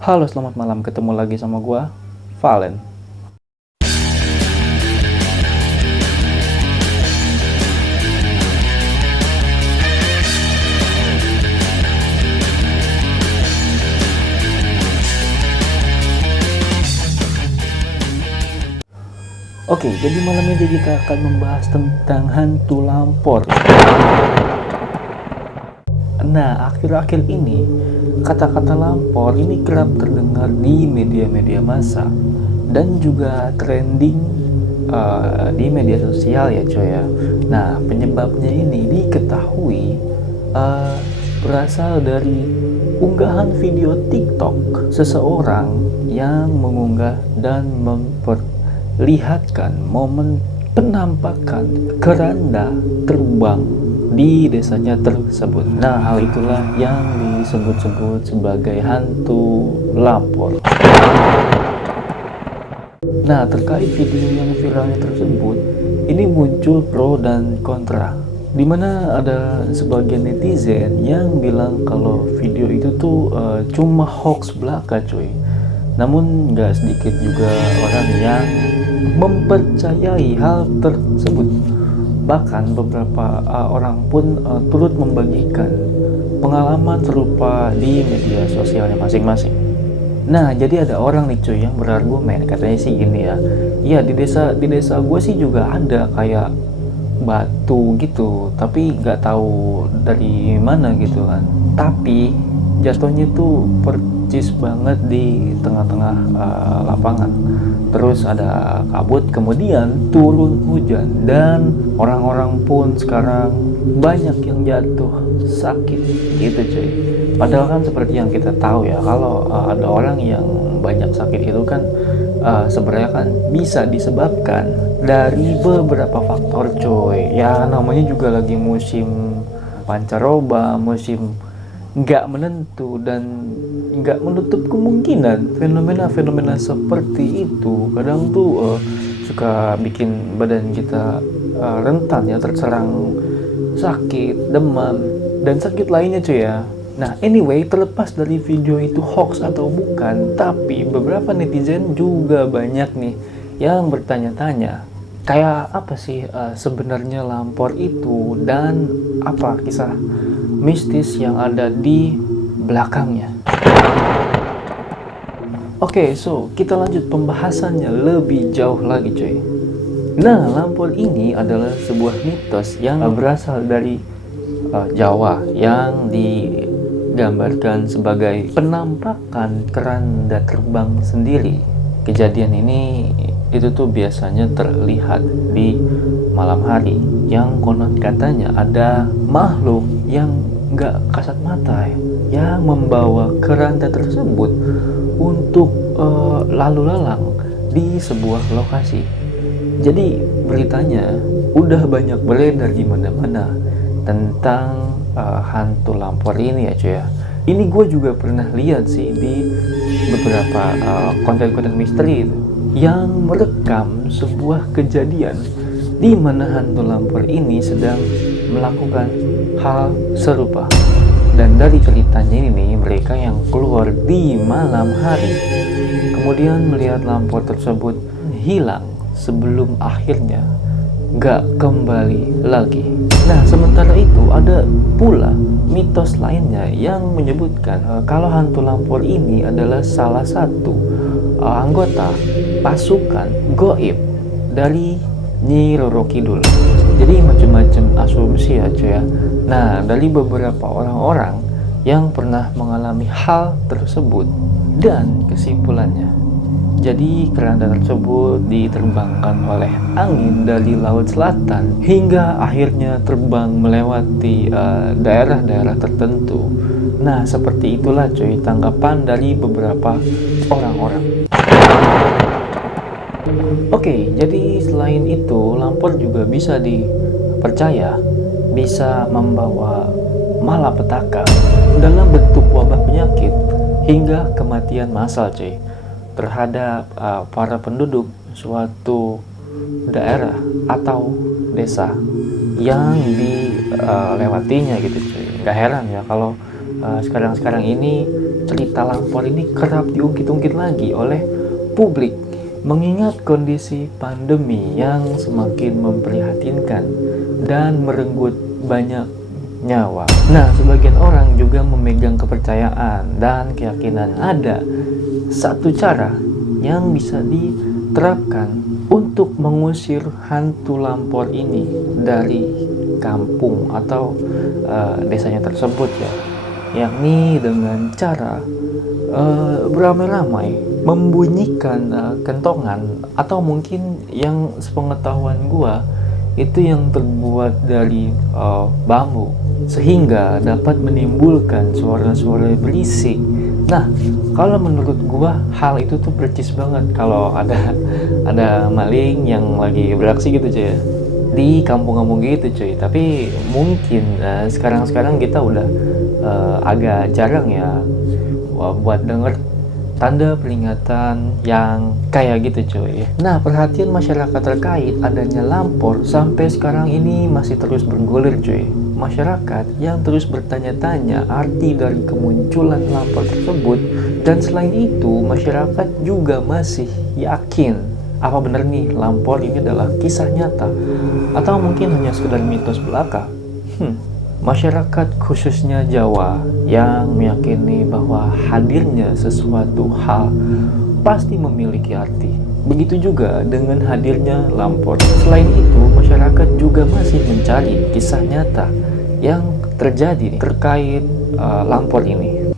Halo, selamat malam. Ketemu lagi sama gua, Valen. Oke, jadi malam ini kita akan membahas tentang hantu lampor. Nah, akhir-akhir ini kata-kata lampor ini kerap terdengar di media-media massa dan juga trending di media sosial ya coy ya. Nah, penyebabnya ini diketahui berasal dari unggahan video TikTok seseorang yang mengunggah dan memperlihatkan momen penampakan keranda terbang di desanya tersebut. Nah, hal itulah yang disebut-sebut sebagai hantu lampor. Nah, terkait video yang viralnya tersebut, ini muncul pro dan kontra. Dimana ada sebagian netizen yang bilang kalau video itu tuh cuma hoax belaka cuy. Namun nggak sedikit juga orang yang mempercayai hal tersebut. Bahkan beberapa orang pun turut membagikan pengalaman serupa di media sosialnya masing-masing. Nah, jadi ada orang nih cuy yang berargumen, katanya sih gini ya. Iya, di desa gue sih juga ada kayak batu gitu, tapi nggak tahu dari mana gitu kan. Tapi jatuhnya tuh percis banget di tengah-tengah lapangan. Terus ada kabut, kemudian turun hujan, dan orang-orang pun sekarang banyak yang jatuh sakit gitu cuy. Padahal kan seperti yang kita tahu ya, kalau ada orang yang banyak sakit itu kan sebenarnya kan bisa disebabkan dari beberapa faktor coy. Ya namanya juga lagi musim pancaroba, musim nggak menentu, dan nggak menutup kemungkinan fenomena-fenomena seperti itu kadang tuh suka bikin badan kita rentan ya terserang sakit, demam, dan sakit lainnya cuy ya. Nah anyway, terlepas dari video itu hoax atau bukan, tapi beberapa netizen juga banyak nih yang bertanya-tanya kayak apa sih sebenarnya lampor itu, dan apa kisah mistis yang ada di belakangnya. Oke, so kita lanjut pembahasannya lebih jauh lagi cuy. Nah, lampor ini adalah sebuah mitos yang berasal dari Jawa yang digambarkan sebagai penampakan keranda terbang sendiri. Kejadian ini itu tuh biasanya terlihat di malam hari, yang konon katanya ada makhluk yang nggak kasat mata yang membawa keranda tersebut untuk lalu lalang di sebuah lokasi. Jadi beritanya udah banyak beredar di mana-mana tentang hantu lampor ini ya cuy ya. Ini gue juga pernah lihat sih di beberapa konten-konten misteri itu yang merekam sebuah kejadian di mana hantu lampor ini sedang melakukan hal serupa. Dan dari ceritanya ini, mereka yang keluar di malam hari kemudian melihat lampor tersebut hilang sebelum akhirnya gak kembali lagi. Nah, sementara itu ada pula mitos lainnya yang menyebutkan kalau hantu lampor ini adalah salah satu anggota pasukan goib dari Nyi Roro Kidul. Jadi macam-macam asumsi ya cuy ya. Nah, dari beberapa orang-orang yang pernah mengalami hal tersebut, dan kesimpulannya, jadi keranda tersebut diterbangkan oleh angin dari laut selatan hingga akhirnya terbang melewati daerah-daerah tertentu. Nah, seperti itulah cuy tanggapan dari beberapa orang-orang. Oke, jadi selain itu lampor juga bisa dipercaya bisa membawa malapetaka dalam bentuk wabah penyakit hingga kematian massal cuy terhadap para penduduk suatu daerah atau desa yang dilewatinya gitu cuy. Gak heran ya kalau sekarang-sekarang ini cerita Lampor ini kerap diungkit-ungkit lagi oleh publik, mengingat kondisi pandemi yang semakin memprihatinkan dan merenggut banyak nyawa. Nah, sebagian orang juga memegang kepercayaan dan keyakinan ada satu cara yang bisa diterapkan untuk mengusir hantu Lampor ini dari kampung atau desanya tersebut ya, yakni dengan cara beramai-ramai membunyikan kentongan, atau mungkin yang sepengetahuan gua itu yang terbuat dari bambu, sehingga dapat menimbulkan suara-suara berisik. Nah, kalau menurut gua hal itu tuh percis banget kalau ada maling yang lagi beraksi gitu cuy ya, di kampung-kampung gitu cuy. Tapi mungkin sekarang kita udah agak jarang ya buat denger tanda peringatan yang kayak gitu cuy. Nah, perhatian masyarakat terkait adanya Lampor sampai sekarang ini masih terus bergulir cuy. Masyarakat yang terus bertanya-tanya arti dari kemunculan Lampor tersebut, dan selain itu masyarakat juga masih yakin apa benar nih Lampor ini adalah kisah nyata atau mungkin hanya sekedar mitos belaka. Masyarakat khususnya Jawa yang meyakini bahwa hadirnya sesuatu hal pasti memiliki arti. Begitu juga dengan hadirnya Lampor. Selain itu, masyarakat juga masih mencari kisah nyata yang terjadi terkait Lampor ini.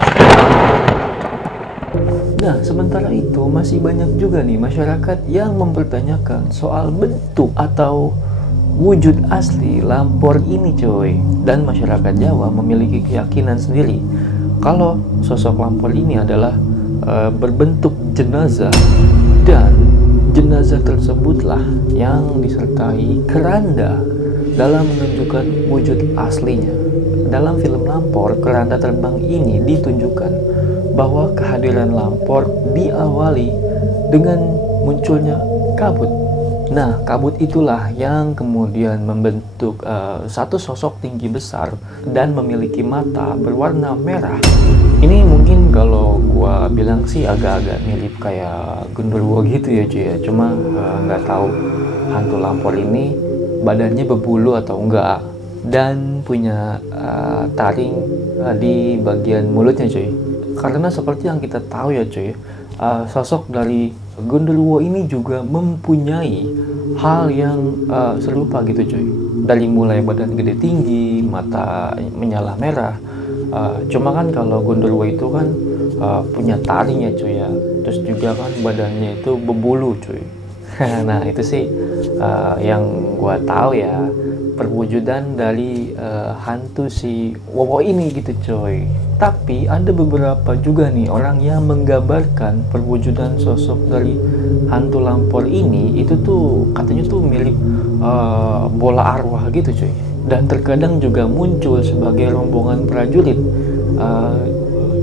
Nah, sementara itu masih banyak juga nih masyarakat yang mempertanyakan soal bentuk atau wujud asli Lampor ini coy. Dan masyarakat Jawa memiliki keyakinan sendiri kalau sosok Lampor ini adalah berbentuk jenazah, dan jenazah tersebutlah yang disertai keranda dalam menunjukkan wujud aslinya. Dalam film Lampor, keranda terbang ini ditunjukkan bahwa kehadiran Lampor diawali dengan munculnya kabut. Nah, kabut itulah yang kemudian membentuk satu sosok tinggi besar dan memiliki mata berwarna merah. Ini mungkin kalau gua bilang sih agak-agak mirip kayak genderuwo gitu ya cuy ya. Cuma nggak tahu hantu Lampor ini badannya berbulu atau enggak, dan punya taring di bagian mulutnya cuy. Karena seperti yang kita tahu ya cuy, sosok dari genderuwo ini juga mempunyai hal yang serupa gitu cuy. Dari mulai badan gede tinggi, mata menyala merah. Cuma kan kalau genderuwo itu kan punya taring ya cuy ya. Terus juga kan badannya itu berbulu cuy. Nah, itu sih yang gua tahu ya, perwujudan dari hantu si Wowo ini gitu coy. Tapi ada beberapa juga nih orang yang menggambarkan perwujudan sosok dari hantu Lampor ini itu tuh katanya tuh mirip bola arwah gitu coy. Dan terkadang juga muncul sebagai rombongan prajurit,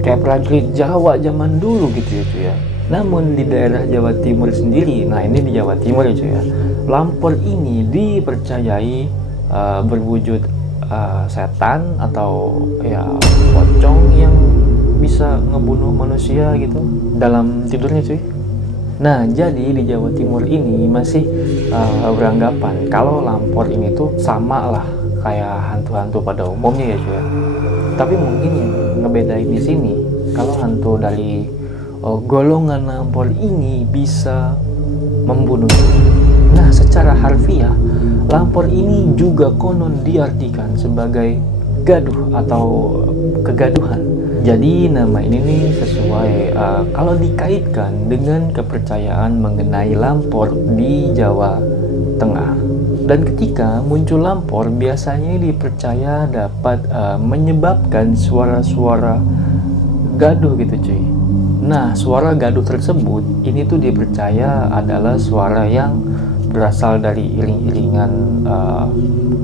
kayak prajurit Jawa zaman dulu gitu ya cuy ya. Namun di daerah Jawa Timur sendiri, nah ini di Jawa Timur ya cuy ya, Lampor ini dipercayai berwujud setan atau ya pocong yang bisa ngebunuh manusia gitu dalam tidurnya cuy. Nah, jadi di Jawa Timur ini masih beranggapan kalau Lampor ini tuh sama lah kayak hantu-hantu pada umumnya ya cuy ya. Tapi mungkin yang ngebedain di sini kalau hantu dari golongan Lampor ini bisa membunuh. Nah, secara harfiah Lampor ini juga konon diartikan sebagai gaduh atau kegaduhan. Jadi nama ini nih sesuai kalau dikaitkan dengan kepercayaan mengenai Lampor di Jawa Tengah. Dan ketika muncul Lampor biasanya dipercaya dapat menyebabkan suara-suara gaduh gitu cuy. Nah, suara gaduh tersebut ini tuh dipercaya adalah suara yang berasal dari iring-iringan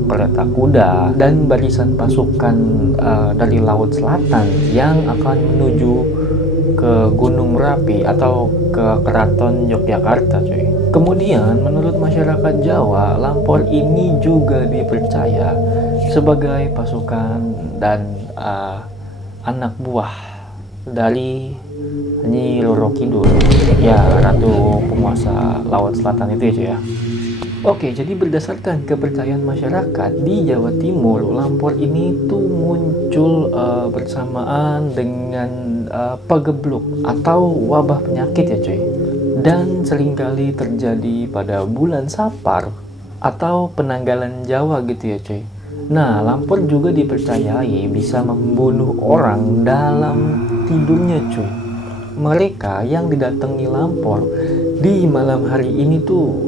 kereta kuda dan barisan pasukan dari Laut Selatan yang akan menuju ke Gunung Merapi atau ke Keraton Yogyakarta cuy. Kemudian menurut masyarakat Jawa, Lampor ini juga dipercaya sebagai pasukan dan anak buah dari Nyi Roro Kidul, ya ratu penguasa laut selatan itu ya cuy ya. Oke, jadi berdasarkan kepercayaan masyarakat di Jawa Timur, lampor ini tuh muncul bersamaan dengan pagebluk atau wabah penyakit ya cuy. Dan seringkali terjadi pada bulan Sapar atau penanggalan Jawa gitu ya cuy. Nah, lampor juga dipercayai bisa membunuh orang dalam tidurnya cuy. Mereka yang didatangi lampor di malam hari ini tuh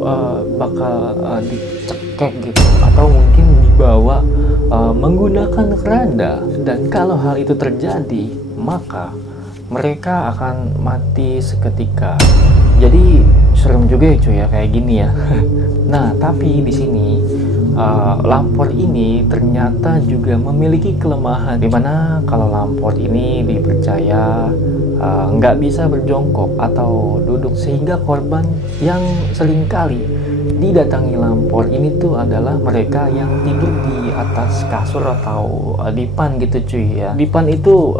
bakal dicekek gitu, atau mungkin dibawa menggunakan keranda. Dan kalau hal itu terjadi, maka mereka akan mati seketika. Jadi serem juga ya cuy ya kayak gini ya. Nah, tapi di sini lampor ini ternyata juga memiliki kelemahan, dimana kalau lampor ini dipercaya nggak bisa berjongkok atau duduk, sehingga korban yang seringkali didatangi lampor ini tuh adalah mereka yang tidur di atas kasur atau dipan gitu cuy ya. Dipan itu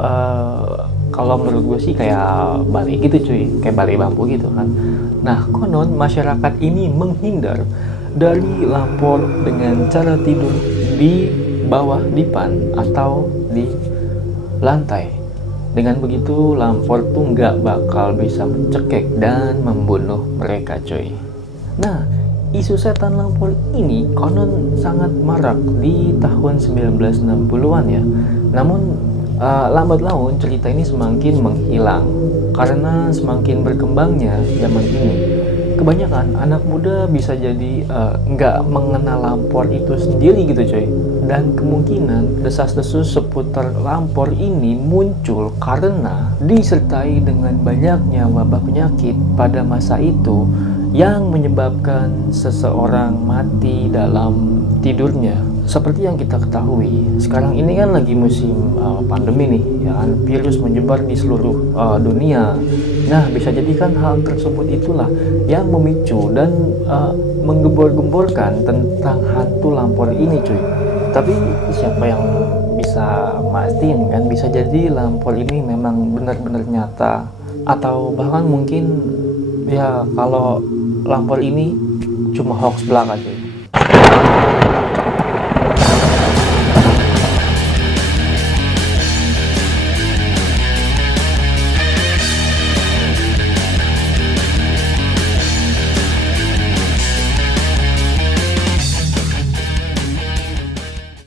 kalau menurut gue sih kayak balai gitu cuy, kayak balai bambu gitu kan. Nah, konon masyarakat ini menghindar dari lampor dengan cara tidur di bawah dipan atau di lantai. Dengan begitu lampor tuh nggak bakal bisa mencekik dan membunuh mereka coy. Nah, isu setan lampor ini konon sangat marak di tahun 1960-an ya. Namun lambat laun cerita ini semakin menghilang karena semakin berkembangnya zaman ini. Kebanyakan anak muda bisa jadi nggak mengenal lampor itu sendiri gitu coy. Dan kemungkinan desas-desus seputar lampor ini muncul karena disertai dengan banyaknya wabah penyakit pada masa itu yang menyebabkan seseorang mati dalam tidurnya. Seperti yang kita ketahui, sekarang ini kan lagi musim pandemi nih, ya kan, virus menyebar di seluruh dunia. Nah, bisa jadi kan hal tersebut itulah yang memicu dan menggembor-gemborkan tentang hantu lampor ini cuy. Tapi siapa yang bisa mastiin kan, bisa jadi lampor ini memang benar-benar nyata, atau bahkan mungkin ya kalau lampor ini cuma hoax belaka cuy.